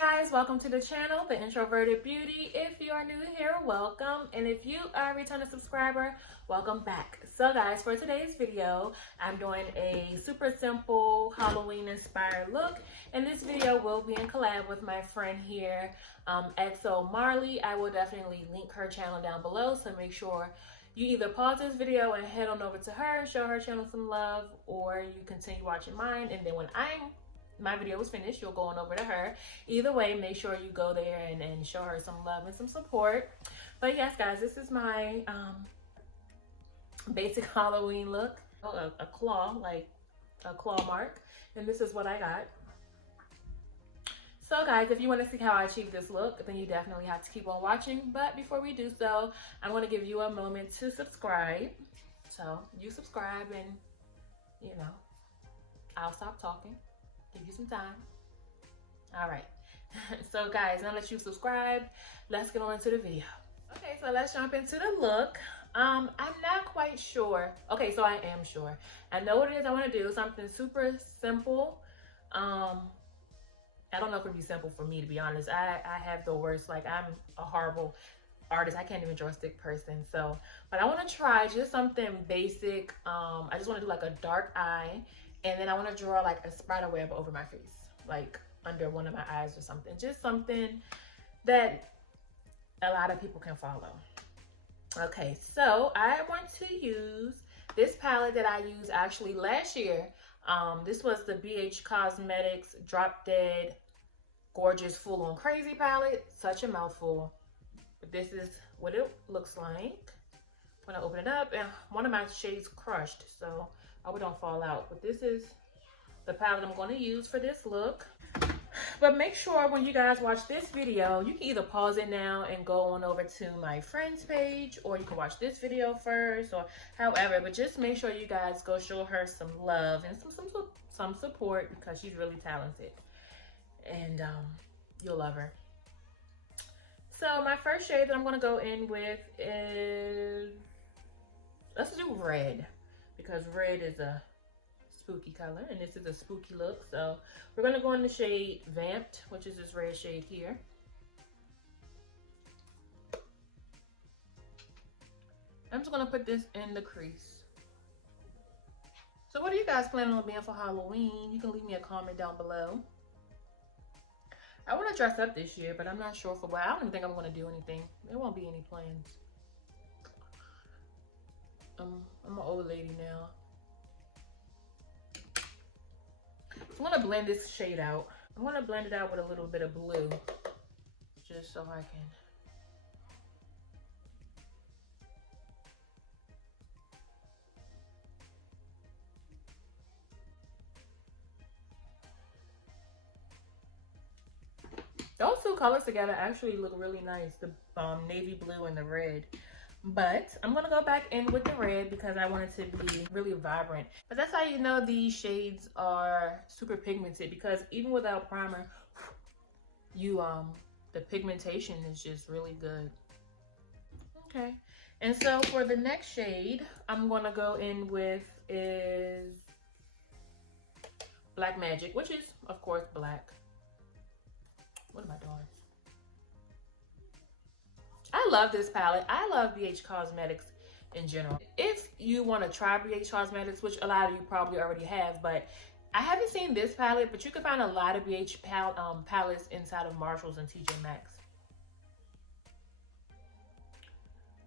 Hi guys, welcome to the channel, The Introverted Beauty. If you are new here, welcome. And if you are a returning subscriber, welcome back. So guys, for today's video, I'm doing a super simple Halloween inspired look. And this video will be in collab with my friend here, XO Marley. I will definitely link her channel down below, so make sure you either pause this video and head on over to her and show her channel some love, or you continue watching mine, and then when my video is finished, you'll go on over to her. Either way, make sure you go there and show her some love and some support. But yes, guys, this is my basic Halloween look. A claw, like a claw mark. And this is what I got. So guys, if you want to see how I achieve this look, then you definitely have to keep on watching. But before we do so, I'm going to give you a moment to subscribe. So you subscribe and, you know, I'll stop talking. Give you some time. All right. So guys, now that you've subscribed, let's get on into the video. Okay, so let's jump into the look. I'm not quite sure. Okay, so I am sure. I know what it is I want to do. Something super simple. I don't know if it'll be simple for me, to be honest. I have the worst, like, I'm a horrible artist. I can't even draw a stick person. So, but I want to try just something basic. I just want to do like a dark eye. And then I want to draw like a spider web over my face, like under one of my eyes or something. Just something that a lot of people can follow. Okay, so I want to use this palette that I used actually last year. This was the BH Cosmetics Drop Dead Gorgeous Full On Crazy palette. Such a mouthful. But this is what it looks like when I open it up. And one of my shades crushed, so I hope it don't fall out. But this is the palette I'm going to use for this look. But make sure when you guys watch this video, you can either pause it now and go on over to my friend's page, or you can watch this video first, or however. But just make sure you guys go show her some love and some support, because she's really talented, and you'll love her. So my first shade that I'm going to go in with is, let's do red, because red is a spooky color and this is a spooky look. So we're going to go in the shade Vamped, which is this red shade here. I'm just going to put this in the crease. So what are you guys planning on being for Halloween? You can leave me a comment down below. I want to dress up this year, but I'm not sure for what. I don't even think I'm going to do anything. There won't be any plans. I'm an old lady now. So I'm going to blend this shade out. I want to blend it out with a little bit of blue, just so I can. Those two colors together actually look really nice, the navy blue and the red. But I'm going to go back in with the red because I want it to be really vibrant. But that's how you know these shades are super pigmented, because even without primer, the pigmentation is just really good. Okay. And so for the next shade I'm going to go in with is Black Magic, which is of course black. What am I doing? I love this palette. I love BH Cosmetics in general. If you want to try BH Cosmetics, which a lot of you probably already have, but I haven't seen this palette, but you can find a lot of BH palettes inside of Marshalls and TJ Maxx.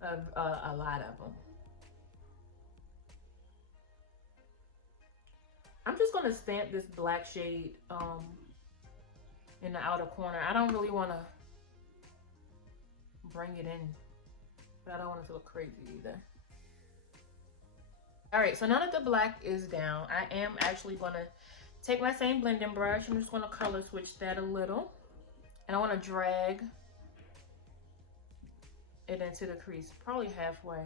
A lot of them. I'm just going to stamp this black shade in the outer corner. I don't really want to bring it in, but I don't want it to look crazy either. All right, so now that the black is down, I am actually going to take my same blending brush. I'm just going to color switch that a little, and I want to drag it into the crease, probably halfway.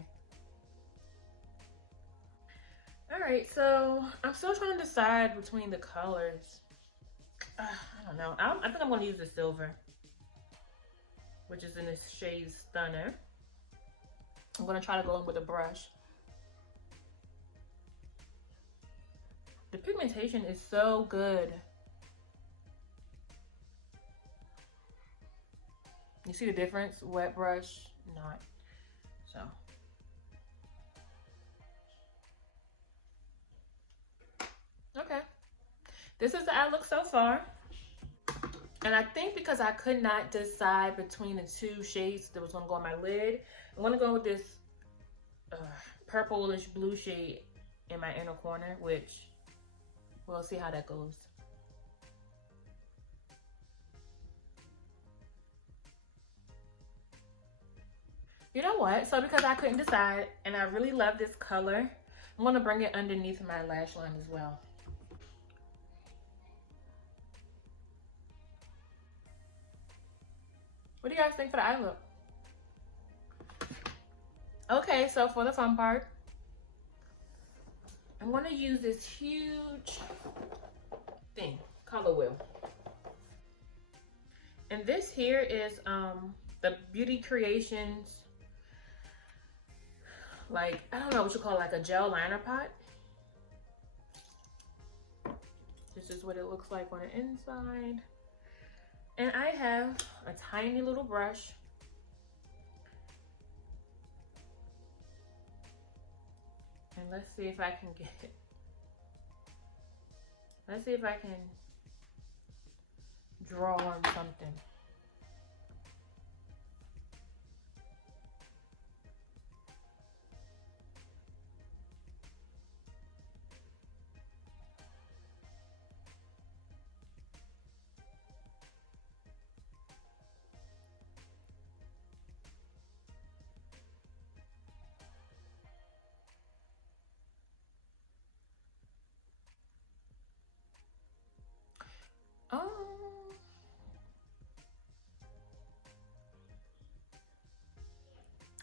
All right, so I'm still trying to decide between the colors. I don't know. I think I'm going to use the silver, which is in this shade Stunner. I'm going to try to go in with a brush. The pigmentation is so good. You see the difference? Wet brush, not. So. Okay. This is the eye look so far. And I think because I could not decide between the two shades that was going to go on my lid, I'm going to go with this purplish blue shade in my inner corner, which we'll see how that goes. You know what? So because I couldn't decide and I really love this color, I'm going to bring it underneath my lash line as well. What do you guys think for the eye look? Okay, so for the fun part, I'm going to use this huge thing, color wheel. And this here is the Beauty Creations, like, I don't know what you call it, like a gel liner pot. This is what it looks like on the inside. And I have a tiny little brush. And let's see if I can get it. Let's see if I can draw on something.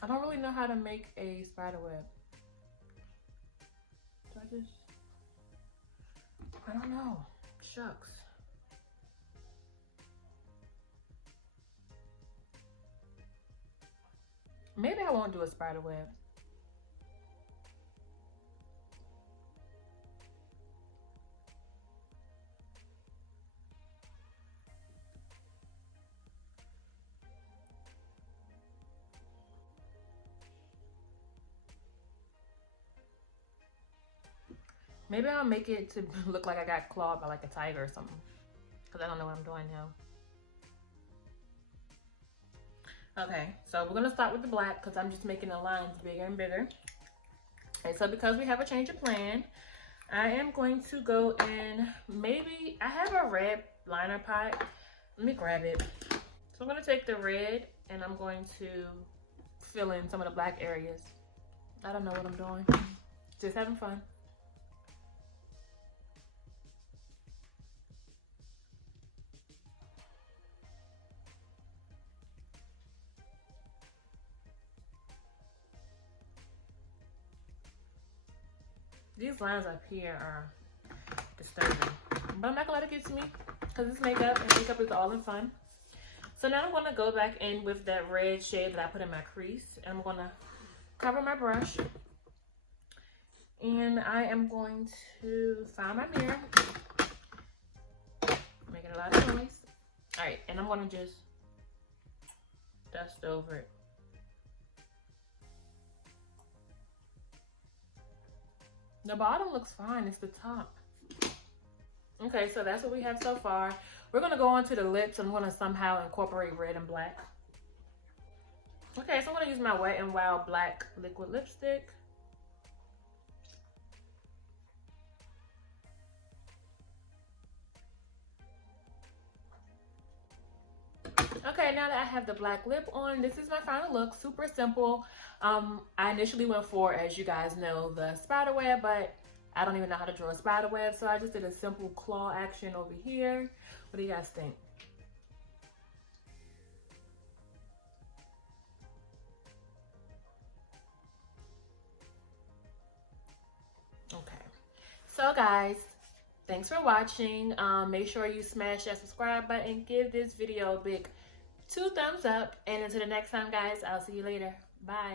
I don't really know how to make a spider web. Do I just, I don't know. Shucks. Maybe I won't do a spider web. Maybe I'll make it to look like I got clawed by like a tiger or something. Because I don't know what I'm doing now. Okay, so we're going to start with the black because I'm just making the lines bigger and bigger. And so because we have a change of plan, I am going to go in, maybe, I have a red liner pot. Let me grab it. So I'm going to take the red and I'm going to fill in some of the black areas. I don't know what I'm doing. Just having fun. These lines up here are disturbing, but I'm not gonna let it get to me because it's makeup and makeup is all in fun. So now I'm gonna go back in with that red shade that I put in my crease and I'm gonna cover my brush and I am going to find my mirror, making a lot of noise. All right, and I'm gonna just dust over it. The bottom looks fine, it's the top. Okay, so that's what we have so far. We're gonna go on to the lips. I'm gonna somehow incorporate red and black. Okay, so I'm gonna use my Wet n Wild black liquid lipstick. Okay, now that I have the black lip on, this is my final look. Super simple. I initially went for, as you guys know, the spider web, but I don't even know how to draw a spider web, so I just did a simple claw action over here. What do you guys think? Okay, so guys, thanks for watching. Make sure you smash that subscribe button, give this video a big 2 thumbs up, and until the next time, guys, I'll see you later. Bye.